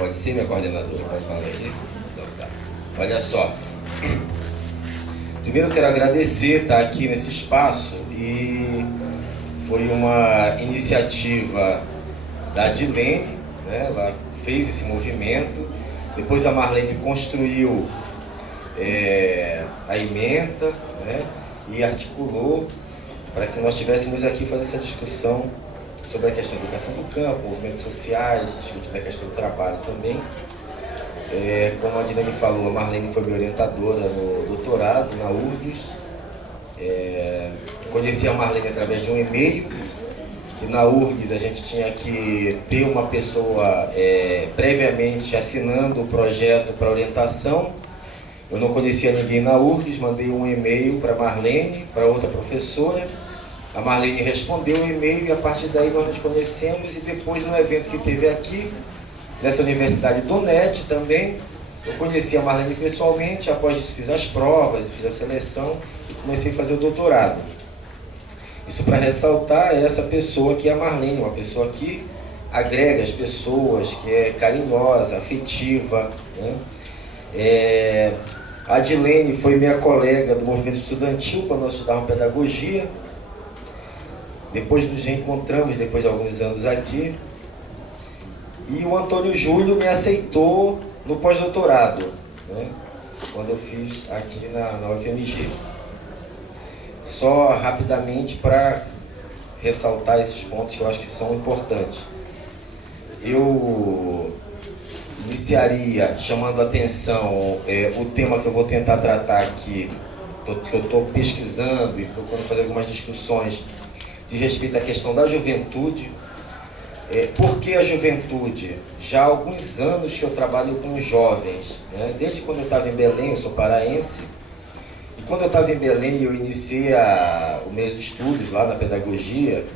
Pode ser, minha coordenadora? Posso falar aqui? Então tá. Olha só. Primeiro eu quero agradecer estar aqui nesse espaço e foi uma iniciativa da Adilene, né? Ela fez esse movimento, depois a Marlene construiu a ementa, né? E articulou para que nós estivéssemos aqui fazendo essa discussão sobre a questão da educação do campo, movimentos sociais, discutindo a questão do trabalho também. Como a Adilene falou, a Marlene foi minha orientadora no doutorado, na URGS. Conheci a Marlene através de um e-mail, que na URGS a gente tinha que ter uma pessoa previamente assinando o projeto para orientação. Eu não conhecia ninguém na URGS, mandei um e-mail para a Marlene, para outra professora. A Marlene respondeu o e-mail e a partir daí nós nos conhecemos e depois no evento que teve aqui, nessa universidade do NET também, eu conheci a Marlene pessoalmente, após isso fiz as provas, fiz a seleção e comecei a fazer o doutorado. Isso para ressaltar essa pessoa que é a Marlene, uma pessoa que agrega as pessoas, que é carinhosa, afetiva, né? A Adilene foi minha colega do movimento estudantil quando nós estudávamos pedagogia. Depois nos reencontramos, depois de alguns anos aqui. E o Antônio Júlio me aceitou no pós-doutorado, né? Quando eu fiz aqui na UFMG. Só rapidamente para ressaltar esses pontos que eu acho que são importantes. Eu iniciaria chamando a atenção o tema que eu vou tentar tratar aqui, que eu estou pesquisando e procurando fazer algumas discussões de respeito à questão da juventude. Por que a juventude? Já há alguns anos que eu trabalho com jovens, né? Desde quando eu estava em Belém, eu sou paraense, e quando eu estava em Belém eu iniciei os meus estudos lá na pedagogia,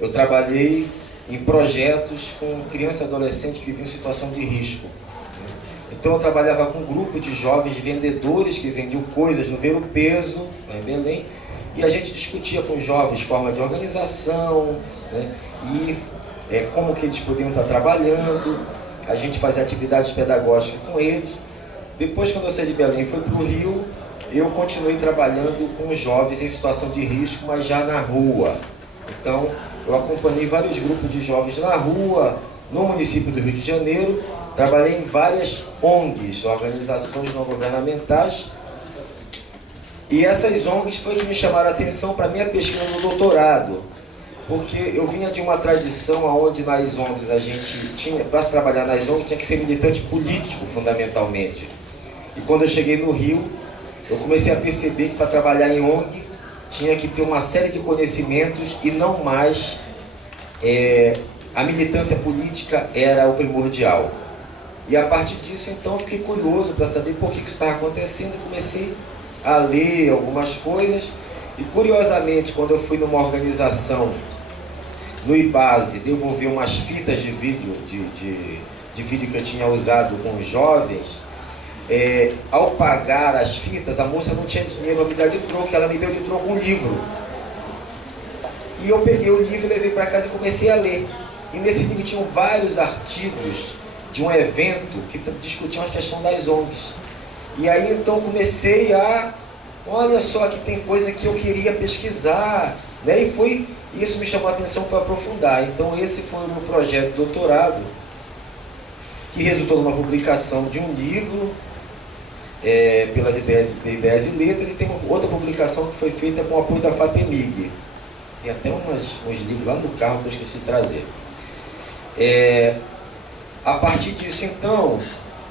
eu trabalhei em projetos com criança e adolescente que viviam em situação de risco. Então eu trabalhava com um grupo de jovens vendedores que vendiam coisas no Ver o Peso, lá em Belém, e a gente discutia com os jovens forma de organização, né? E como que eles podiam estar trabalhando, a gente fazia atividades pedagógicas com eles. Depois, quando eu saí de Belém e fui para o Rio, eu continuei trabalhando com os jovens em situação de risco, mas já na rua. Então, eu acompanhei vários grupos de jovens na rua, no município do Rio de Janeiro, trabalhei em várias ONGs, organizações não governamentais, e essas ONGs foi que me chamaram a atenção para a minha pesquisa no doutorado, porque eu vinha de uma tradição onde nas ONGs a gente tinha, para se trabalhar nas ONGs, tinha que ser militante político, fundamentalmente. E quando eu cheguei no Rio, eu comecei a perceber que para trabalhar em ONG, tinha que ter uma série de conhecimentos e não mais a militância política era o primordial. E a partir disso, então, eu fiquei curioso para saber por que isso estava acontecendo e comecei a ler algumas coisas. E curiosamente, quando eu fui numa organização no IBASE devolver umas fitas de vídeo, de vídeo que eu tinha usado com os jovens, ao pagar as fitas, a moça não tinha dinheiro para me dar de troco, ela me deu de troco um livro. E eu peguei o livro, levei para casa e comecei a ler. E nesse livro tinham vários artigos de um evento que discutiam a questão das ONGs. E aí então comecei olha só, que tem coisa que eu queria pesquisar, né? E isso me chamou a atenção para aprofundar. Então esse foi o meu projeto de doutorado, que resultou numa publicação de um livro, pelas ideias e letras, e tem uma outra publicação que foi feita com o apoio da FAPEMIG. Tem até uns livros lá no carro que eu esqueci de trazer. A partir disso, então,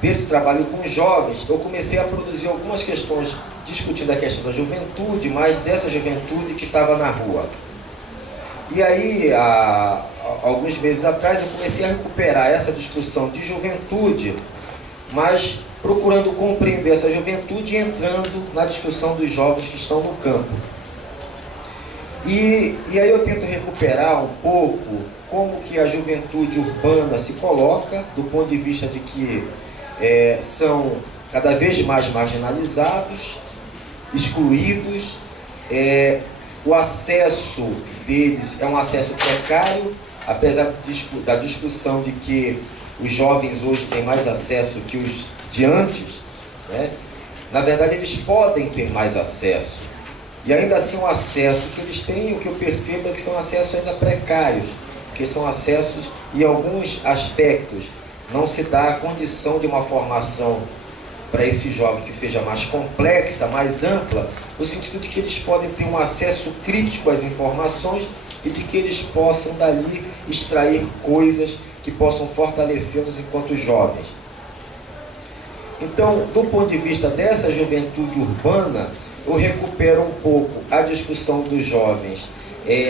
desse trabalho com os jovens, eu comecei a produzir algumas questões discutindo a questão da juventude, mas dessa juventude que estava na rua. E aí, há alguns meses atrás, eu comecei a recuperar essa discussão de juventude, mas procurando compreender essa juventude e entrando na discussão dos jovens que estão no campo. E aí eu tento recuperar um pouco como que a juventude urbana se coloca, do ponto de vista de que são cada vez mais marginalizados, excluídos, o acesso deles é um acesso precário, apesar da discussão de que os jovens hoje têm mais acesso que os de antes, né? Na verdade, eles podem ter mais acesso. E ainda assim, o acesso que eles têm, o que eu percebo é que são acessos ainda precários, que são acessos, em alguns aspectos, não se dá a condição de uma formação para esse jovem que seja mais complexa, mais ampla, no sentido de que eles podem ter um acesso crítico às informações e de que eles possam dali extrair coisas que possam fortalecê-los enquanto jovens. Então, do ponto de vista dessa juventude urbana, eu recupero um pouco a discussão dos jovens,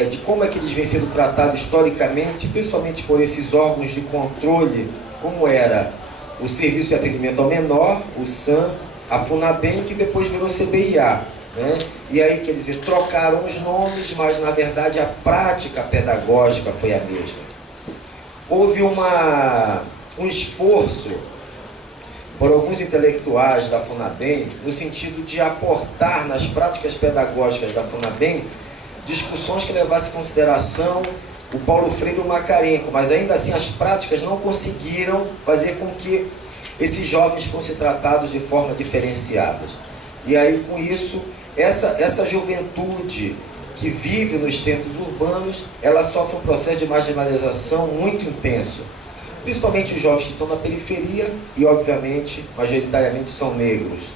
de como é que eles vêm sendo tratados historicamente, principalmente por esses órgãos de controle, como era o Serviço de Atendimento ao Menor, o SAM, a FUNABEM, que depois virou CBIA, né? E aí, quer dizer, trocaram os nomes, mas na verdade a prática pedagógica foi a mesma. Houve um esforço por alguns intelectuais da FUNABEM, no sentido de aportar nas práticas pedagógicas da FUNABEM discussões que levassem em consideração o Paulo Freire e o Macarenco, mas ainda assim as práticas não conseguiram fazer com que esses jovens fossem tratados de forma diferenciada. E aí, com isso, essa juventude que vive nos centros urbanos, ela sofre um processo de marginalização muito intenso. Principalmente os jovens que estão na periferia e, obviamente, majoritariamente são negros.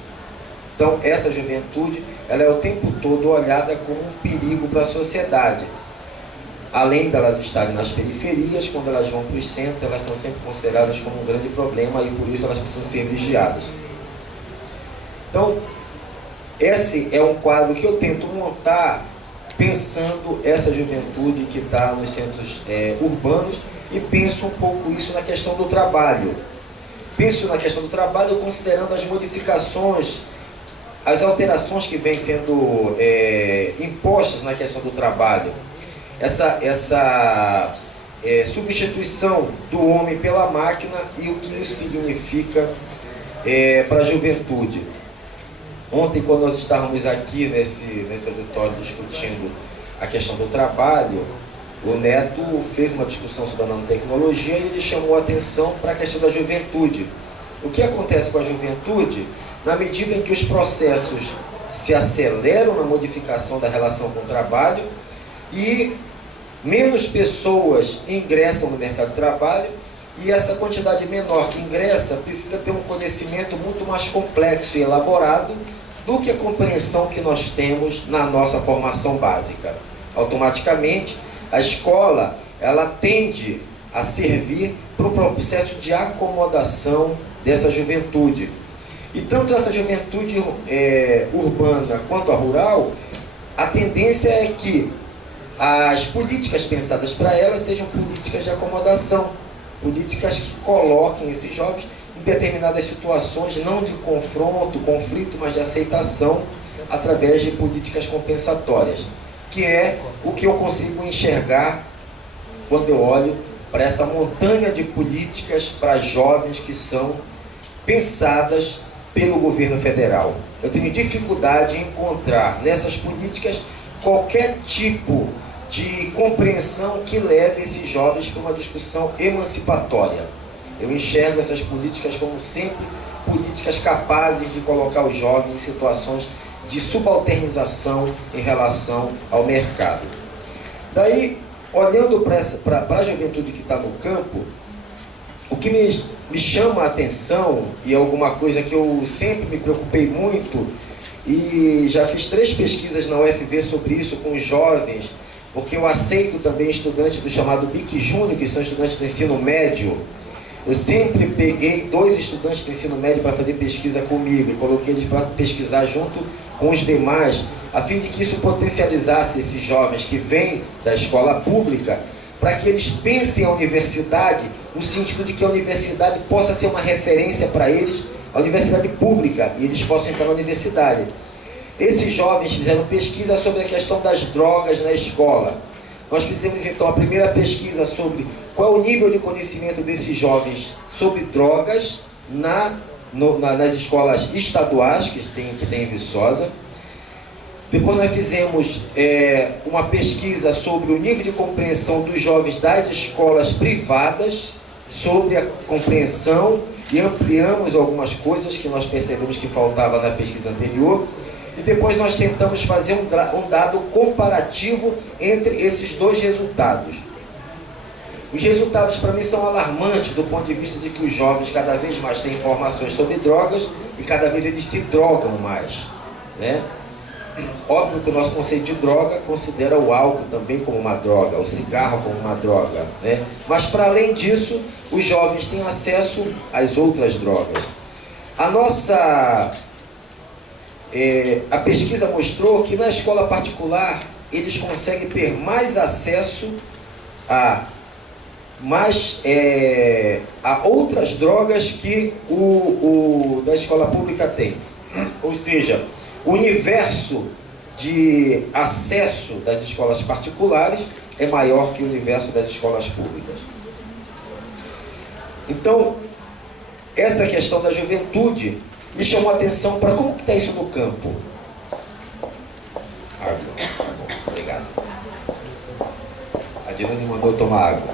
Então, essa juventude, ela é o tempo todo olhada como um perigo para a sociedade. Além delas estarem nas periferias, quando elas vão para os centros, elas são sempre consideradas como um grande problema e, por isso, elas precisam ser vigiadas. Então, esse é um quadro que eu tento montar pensando essa juventude que está nos centros urbanos, e penso um pouco isso na questão do trabalho. Penso na questão do trabalho considerando as modificações, as alterações que vêm sendo impostas na questão do trabalho. Essa substituição do homem pela máquina e o que isso significa para a juventude. Ontem, quando nós estávamos aqui nesse auditório discutindo a questão do trabalho, o Neto fez uma discussão sobre a nanotecnologia e ele chamou a atenção para a questão da juventude. O que acontece com a juventude, na medida em que os processos se aceleram na modificação da relação com o trabalho e menos pessoas ingressam no mercado de trabalho, e essa quantidade menor que ingressa precisa ter um conhecimento muito mais complexo e elaborado do que a compreensão que nós temos na nossa formação básica. Automaticamente, a escola, ela tende a servir para um processo de acomodação dessa juventude. E tanto essa juventude urbana quanto a rural, a tendência é que as políticas pensadas para elas sejam políticas de acomodação, políticas que coloquem esses jovens em determinadas situações, não de confronto, conflito, mas de aceitação, através de políticas compensatórias, que é o que eu consigo enxergar quando eu olho para essa montanha de políticas para jovens que são pensadas pelo governo federal. Eu tenho dificuldade em encontrar nessas políticas qualquer tipo de compreensão que leve esses jovens para uma discussão emancipatória. Eu enxergo essas políticas como sempre políticas capazes de colocar os jovens em situações de subalternização em relação ao mercado. Daí, olhando para a juventude que está no campo, o que me chama a atenção, e é alguma coisa que eu sempre me preocupei muito, e já fiz 3 pesquisas na UFV sobre isso com os jovens, porque eu aceito também estudantes do chamado BIC Júnior, que são estudantes do ensino médio. Eu sempre peguei 2 estudantes do ensino médio para fazer pesquisa comigo e coloquei eles para pesquisar junto com os demais, a fim de que isso potencializasse esses jovens que vêm da escola pública, para que eles pensem a universidade no sentido de que a universidade possa ser uma referência para eles, a universidade pública, e eles possam entrar na universidade. Esses jovens fizeram pesquisa sobre a questão das drogas na escola. Nós fizemos então a primeira pesquisa sobre qual é o nível de conhecimento desses jovens sobre drogas nas escolas estaduais que tem em Viçosa. Depois nós fizemos uma pesquisa sobre o nível de compreensão dos jovens das escolas privadas, sobre a compreensão e ampliamos algumas coisas que nós percebemos que faltava na pesquisa anterior. E depois nós tentamos fazer um dado comparativo entre esses dois resultados. Os resultados para mim são alarmantes do ponto de vista de que os jovens cada vez mais têm informações sobre drogas e cada vez eles se drogam mais, né? Óbvio que o nosso conceito de droga considera o álcool também como uma droga, o cigarro como uma droga, né? Mas para além disso, os jovens têm acesso às outras drogas. A pesquisa mostrou que na escola particular eles conseguem ter mais acesso a outras drogas que o da escola pública tem. Ou seja, o universo de acesso das escolas particulares é maior que o universo das escolas públicas. Então, essa questão da juventude me chamou a atenção para como que está isso no campo. Água. Tá bom, obrigado. A Dilane mandou tomar água.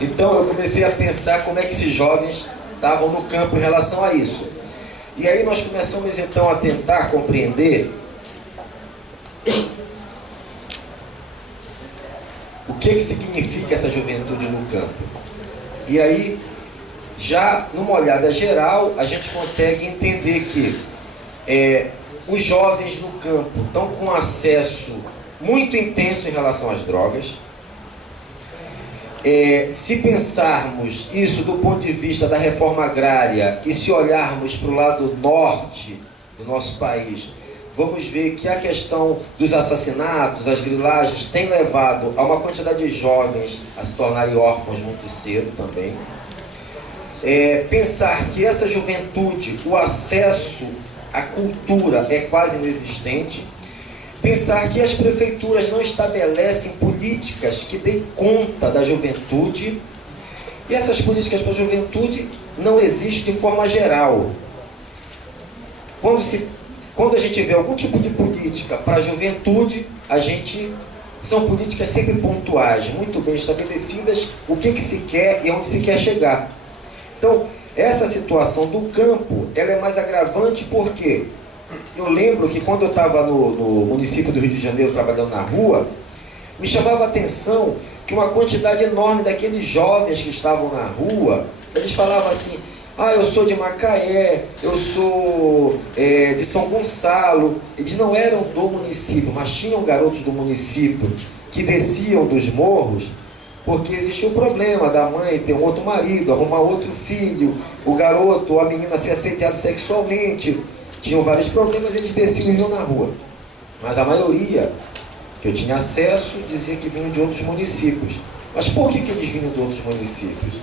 Então eu comecei a pensar como é que esses jovens estavam no campo em relação a isso. E aí nós começamos então a tentar compreender o que significa essa juventude no campo. E aí, já numa olhada geral, a gente consegue entender que os jovens no campo estão com acesso muito intenso em relação às drogas. Se pensarmos isso do ponto de vista da reforma agrária e se olharmos para o lado norte do nosso país, vamos ver que a questão dos assassinatos, as grilagens, tem levado a uma quantidade de jovens a se tornarem órfãos muito cedo também. Pensar que essa juventude, o acesso à cultura é quase inexistente. Pensar que as prefeituras não estabelecem políticas que deem conta da juventude. E essas políticas para a juventude não existem de forma geral. Quando a gente vê algum tipo de política para a juventude, são políticas sempre pontuais, muito bem estabelecidas, o que se quer e onde se quer chegar. Então, essa situação do campo, ela é mais agravante porque eu lembro que quando eu estava no município do Rio de Janeiro trabalhando na rua, me chamava a atenção que uma quantidade enorme daqueles jovens que estavam na rua, eles falavam assim: eu sou de Macaé, eu sou de São Gonçalo. Eles não eram do município, mas tinham garotos do município que desciam dos morros porque existia o problema da mãe ter um outro marido, arrumar outro filho, o garoto ou a menina ser assediado sexualmente. Tinham vários problemas, eles desciam e iam na rua. Mas a maioria que eu tinha acesso dizia que vinham de outros municípios. Mas por que eles vinham de outros municípios?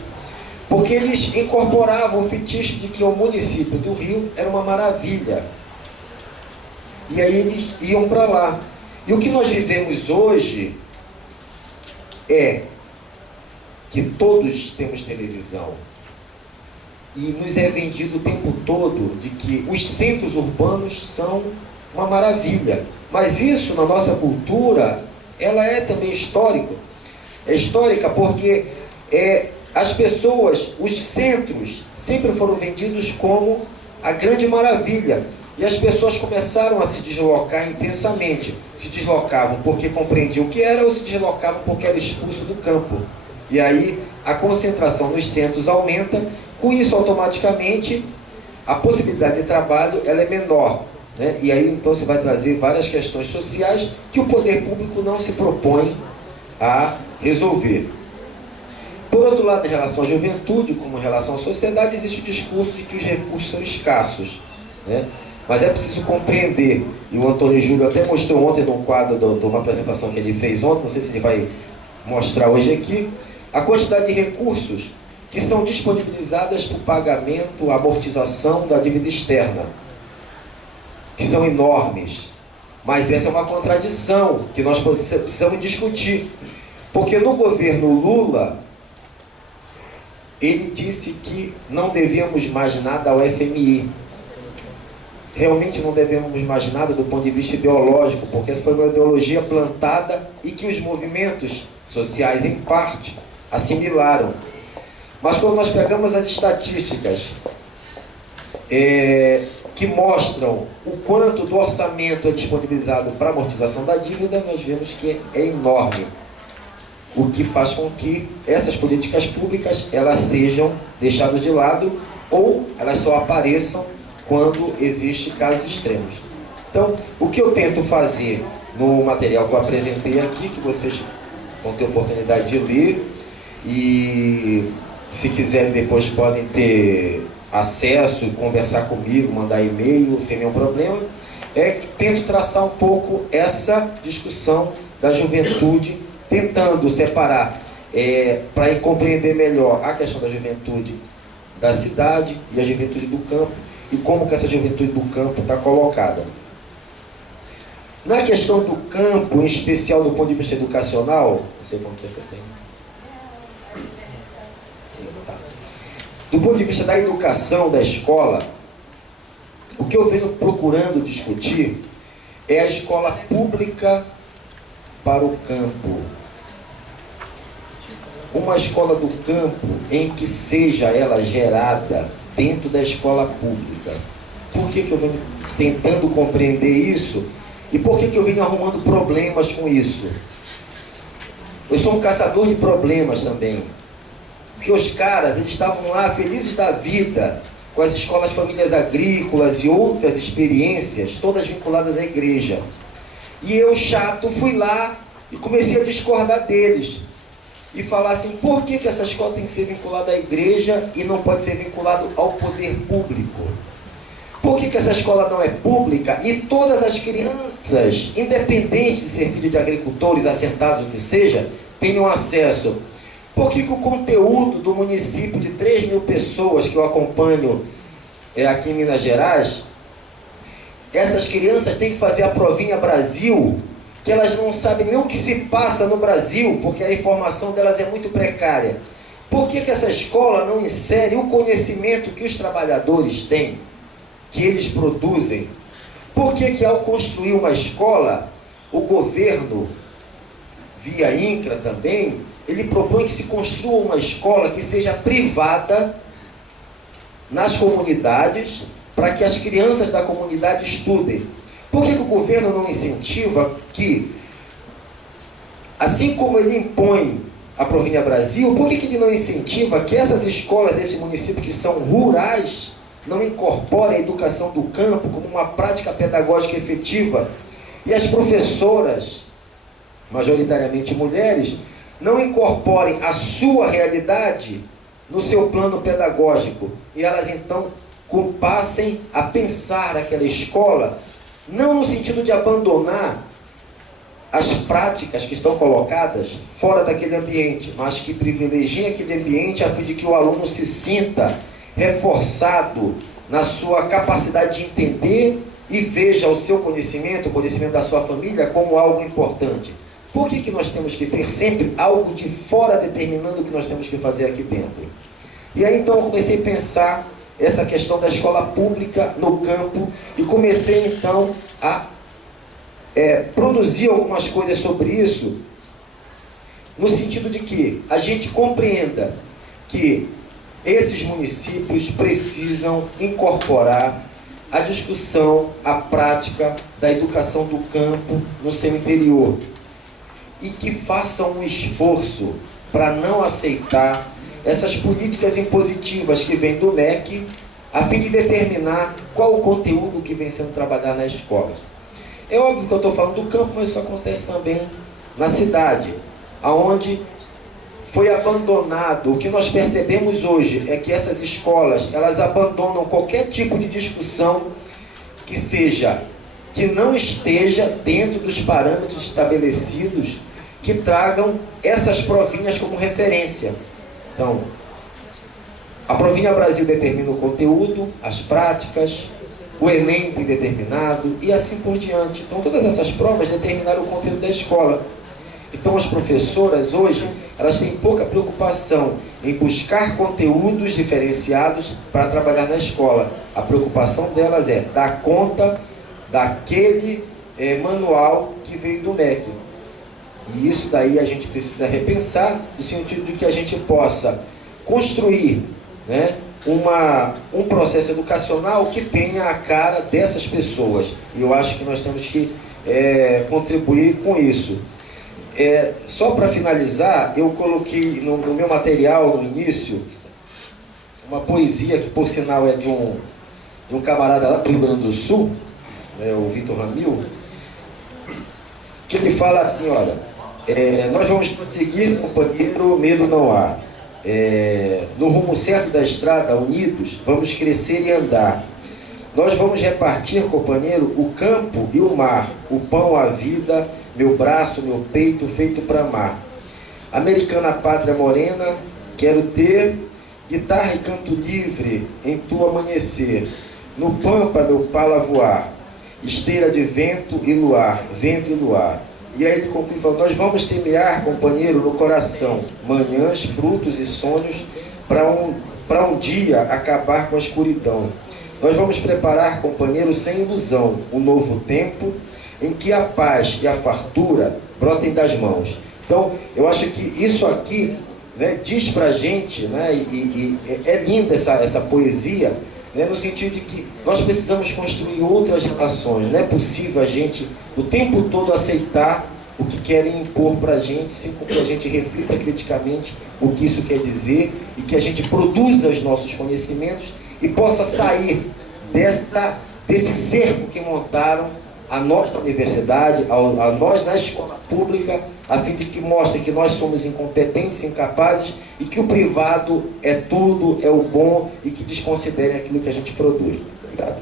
Porque eles incorporavam o fetiche de que o município do Rio era uma maravilha. E aí eles iam para lá. E o que nós vivemos hoje é que todos temos televisão. E nos é vendido o tempo todo de que os centros urbanos são uma maravilha. Mas isso, na nossa cultura, ela é também histórica. É histórica porque as pessoas, os centros, sempre foram vendidos como a grande maravilha. E as pessoas começaram a se deslocar intensamente. Se deslocavam porque compreendiam o que era ou se deslocavam porque era expulso do campo. E aí a concentração nos centros aumenta. Com isso, automaticamente, a possibilidade de trabalho ela é menor, né? E aí, então, você vai trazer várias questões sociais que o poder público não se propõe a resolver. Por outro lado, em relação à juventude, como em relação à sociedade, existe o discurso de que os recursos são escassos, né? Mas é preciso compreender, e o Antônio Júlio até mostrou ontem num quadro de uma apresentação que ele fez ontem, não sei se ele vai mostrar hoje aqui, a quantidade de recursos que são disponibilizadas para o pagamento, amortização da dívida externa, que são enormes. Mas essa é uma contradição que nós precisamos discutir. Porque no governo Lula, ele disse que não devíamos mais nada ao FMI. realmente não devemos mais nada do ponto de vista ideológico, porque essa foi uma ideologia plantada e que os movimentos sociais, em parte, assimilaram. Mas quando nós pegamos as estatísticas que mostram o quanto do orçamento é disponibilizado para amortização da dívida, nós vemos que é enorme. O que faz com que essas políticas públicas elas sejam deixadas de lado ou elas só apareçam quando existem casos extremos. Então, o que eu tento fazer no material que eu apresentei aqui, que vocês vão ter oportunidade de ler, e se quiserem depois podem ter acesso, conversar comigo, mandar e-mail, sem nenhum problema, é que tento traçar um pouco essa discussão da juventude, tentando separar, para compreender melhor a questão da juventude da cidade e a juventude do campo, e como que essa juventude do campo está colocada. Na questão do campo, em especial do ponto de vista educacional, não sei quanto tempo eu tenho. Sim, tá. Do ponto de vista da educação, da escola, o que eu venho procurando discutir é a escola pública para o campo. Uma escola do campo em que seja ela gerada dentro da escola pública. Por que eu venho tentando compreender isso? E por que eu venho arrumando problemas com isso? Eu sou um caçador de problemas também. Porque os caras, eles estavam lá felizes da vida, com as escolas famílias agrícolas e outras experiências, todas vinculadas à igreja. E eu, chato, fui lá e comecei a discordar deles. E falar assim, por que essa escola tem que ser vinculada à igreja e não pode ser vinculada ao poder público? Por que essa escola não é pública e todas as crianças, independente de ser filho de agricultores, assentados, o que seja, tenham acesso? Por que o conteúdo do município de 3.000 pessoas que eu acompanho aqui em Minas Gerais, essas crianças têm que fazer a provinha Brasil, que elas não sabem nem o que se passa no Brasil, porque a informação delas é muito precária. Por que essa escola não insere o conhecimento que os trabalhadores têm, que eles produzem? Por que ao construir uma escola, o governo, via INCRA também, ele propõe que se construa uma escola que seja privada nas comunidades, para que as crianças da comunidade estudem? Por que o governo não incentiva que, assim como ele impõe a Provinha Brasil, por que ele não incentiva que essas escolas desse município que são rurais não incorporem a educação do campo como uma prática pedagógica efetiva? E as professoras, majoritariamente mulheres, não incorporem a sua realidade no seu plano pedagógico, e elas então passem a pensar aquela escola não no sentido de abandonar as práticas que estão colocadas fora daquele ambiente, mas que privilegiem aquele ambiente a fim de que o aluno se sinta reforçado na sua capacidade de entender e veja o seu conhecimento, o conhecimento da sua família, como algo importante. Por que nós temos que ter sempre algo de fora determinando o que nós temos que fazer aqui dentro? E aí então eu comecei a pensar essa questão da escola pública no campo e comecei então a produzir algumas coisas sobre isso, no sentido de que a gente compreenda que esses municípios precisam incorporar a discussão, a prática da educação do campo no seu interior, e que façam um esforço para não aceitar essas políticas impositivas que vêm do MEC, a fim de determinar qual o conteúdo que vem sendo trabalhado nas escolas. É óbvio que eu estou falando do campo, mas isso acontece também na cidade, onde foi abandonado. O que nós percebemos hoje é que essas escolas, elas abandonam qualquer tipo de discussão que não esteja dentro dos parâmetros estabelecidos, que tragam essas provinhas como referência. Então, a Provinha Brasil determina o conteúdo, as práticas, o Enem tem determinado, e assim por diante. Então, todas essas provas determinaram o conteúdo da escola. Então as professoras hoje, elas têm pouca preocupação em buscar conteúdos diferenciados para trabalhar na escola. A preocupação delas é dar conta daquele manual que veio do MEC. E isso daí a gente precisa repensar, no sentido de que a gente possa construir, né, um processo educacional que tenha a cara dessas pessoas. E eu acho que nós temos que contribuir com isso. Só para finalizar, eu coloquei no meu material, no início, uma poesia que, por sinal, é de um camarada lá do Rio Grande do Sul, o Vitor Ramil, que ele fala assim, olha, nós vamos conseguir, companheiro, medo não há. No rumo certo da estrada, unidos, vamos crescer e andar. Nós vamos repartir, companheiro, o campo e o mar, o pão, a vida, meu braço, meu peito, feito para amar. Americana pátria morena, quero ter guitarra e canto livre em tu amanhecer. No pampa, meu pala voar, esteira de vento e luar, vento e luar. E aí ele conclui falando, nós vamos semear, companheiro, no coração, manhãs, frutos e sonhos, para um dia acabar com a escuridão. Nós vamos preparar, companheiro, sem ilusão, um novo tempo em que a paz e a fartura brotem das mãos. Então, eu acho que isso aqui, né, diz pra gente, né, e é linda essa poesia, né, no sentido de que nós precisamos construir outras relações. Não é possível a gente o tempo todo aceitar o que querem impor para a gente, sem que a gente reflita criticamente o que isso quer dizer e que a gente produza os nossos conhecimentos e possa sair desse cerco que montaram a nós na universidade, a nós na escola pública, a fim de que mostre que nós somos incompetentes, incapazes e que o privado é tudo, é o bom e que desconsiderem aquilo que a gente produz. Obrigado.